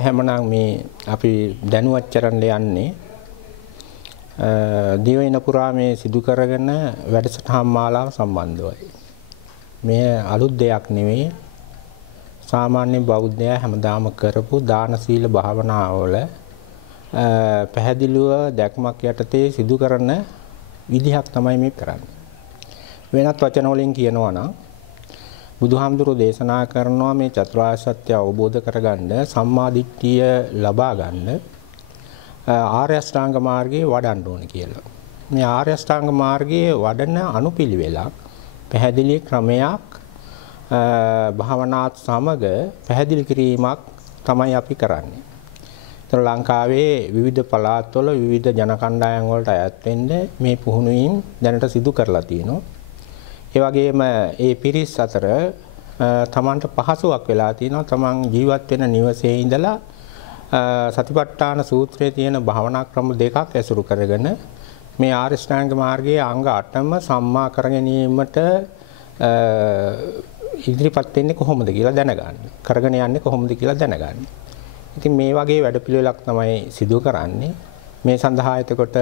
හැමනම් මේ අපි දැනුවත් කරන්න යන්නේ දිවයින පුරා මේ සිදු කරගෙන වැඩසටහන් මාලාව සම්බන්ධවයි. මේ අලුත් දෙයක් නෙවෙයි. සාමාන්‍ය බෞද්ධයා හැමදාම කරපු දාන සීල භාවනාවල පැහැදිලිව දැක්මක් යටතේ සිදු කරන විදිහක් තමයි මේ කරන්නේ. වෙනත් වචන වලින් කියනවා නම් බුදුහාමුදුරෝ දේශනා කරනවා මේ චතුරාර්ය සත්‍ය අවබෝධ කරගන්න සම්මා දිට්ඨිය ලබා ගන්න ආර්ය අෂ්ටාංග මාර්ගයේ වඩන්න ඕන කියලා. මේ ආර්ය අෂ්ටාංග මාර්ගයේ වඩන අනුපිළිවෙලක් පැහැදිලි ක්‍රමයක් භාවනාත් සමග පැහැදිලි කිරීමක් තමයි අපි කරන්නේ. ඒතර ලංකාවේ විවිධ පළාත්වල විවිධ ජන කණ්ඩායම් වලට අයත් වෙන්න මේ පුහුණුවීම් දැනට සිදු කරලා තියෙනවා. ඒ වගේම ඒ පිරිස් අතර තමන්ට පහසුවක් වෙලා තියෙනවා. තමන් ජීවත් වෙන නිවසේ ඉඳලා සතිපට්ඨාන සූත්‍රයේ තියෙන භාවනා ක්‍රම දෙකක් ඇසුරු කරගෙන මේ ආර්ය ශ්‍රාංග මාර්ගයේ අංග 8ම සම්මා කර ගැනීමට ඉදිරිපත් වෙන්නේ කොහොමද කියලා දැනගන්න. කරගෙන යන්නේ කොහොමද කියලා දැනගන්න. ඉතින් මේ වගේ වැඩපිළිවෙලක් තමයි සිදු කරන්නේ. මේ සඳහා එතකොට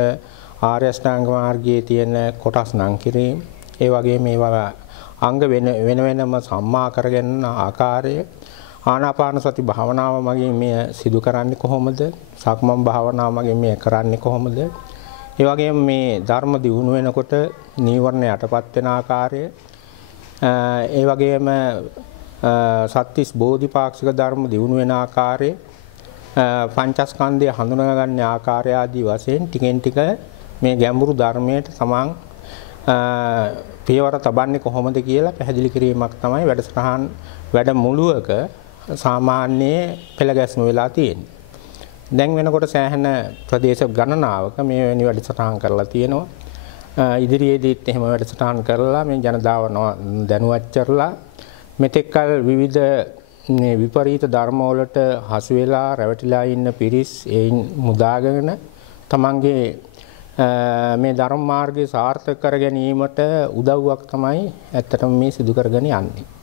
ආර්ය ශ්‍රාංග මාර්ගයේ තියෙන කොටස් නම් කිරීම ඒ වගේ මේවා අංග වෙන වෙනම සම්මා කරගෙන ආකාරය ආනාපාන සති භාවනාව මගින් මේ සිදු කරන්නේ කොහොමද? සක්මන් භාවනාව මගින් මේ කරන්නේ කොහොමද? ඒ වගේම මේ ධර්ම දියුණු වෙනකොට නීවරණ යටපත් වෙන ආකාරය ඒ වගේම සත්‍තිස් බෝධිපාක්ෂික ධර්ම දියුණු වෙන ආකාරය පංචස්කන්ධය හඳුනා ගන්න ආකාරය ආදී වශයෙන් ටිකෙන් ටික මේ ගැඹුරු ධර්මයට සමන් පියවර තබන්නේ කොහොමද කියලා පැහැදිලි කිරීමක් තමයි වැඩසටහන් වැඩමුළුවක සාමාන්‍ය පෙළ ගැස්ම වෙලා තියෙන්නේ. දැන් වෙනකොට සෑහෙන ප්‍රදේශ ගණනාවක මේ වැනි වැඩසටහන් කරලා තියෙනවා. ඉදිරියේදීත් එහෙම වැඩසටහන් කරලා මේ ජනතාව දැනුවත් කරලා මෙතෙක්කල් විවිධ විපරීත ධර්ම වලට හසු වෙලා රැවටිලා ඉන්න පිරිස් ඒයින් මුදාගෙන තමන්ගේ මේ ධර්ම මාර්ගය සාර්ථක කර ගැනීමට උදව්වක් තමයි ඇත්තටම මේ සිදු කරගෙන යන්නේ.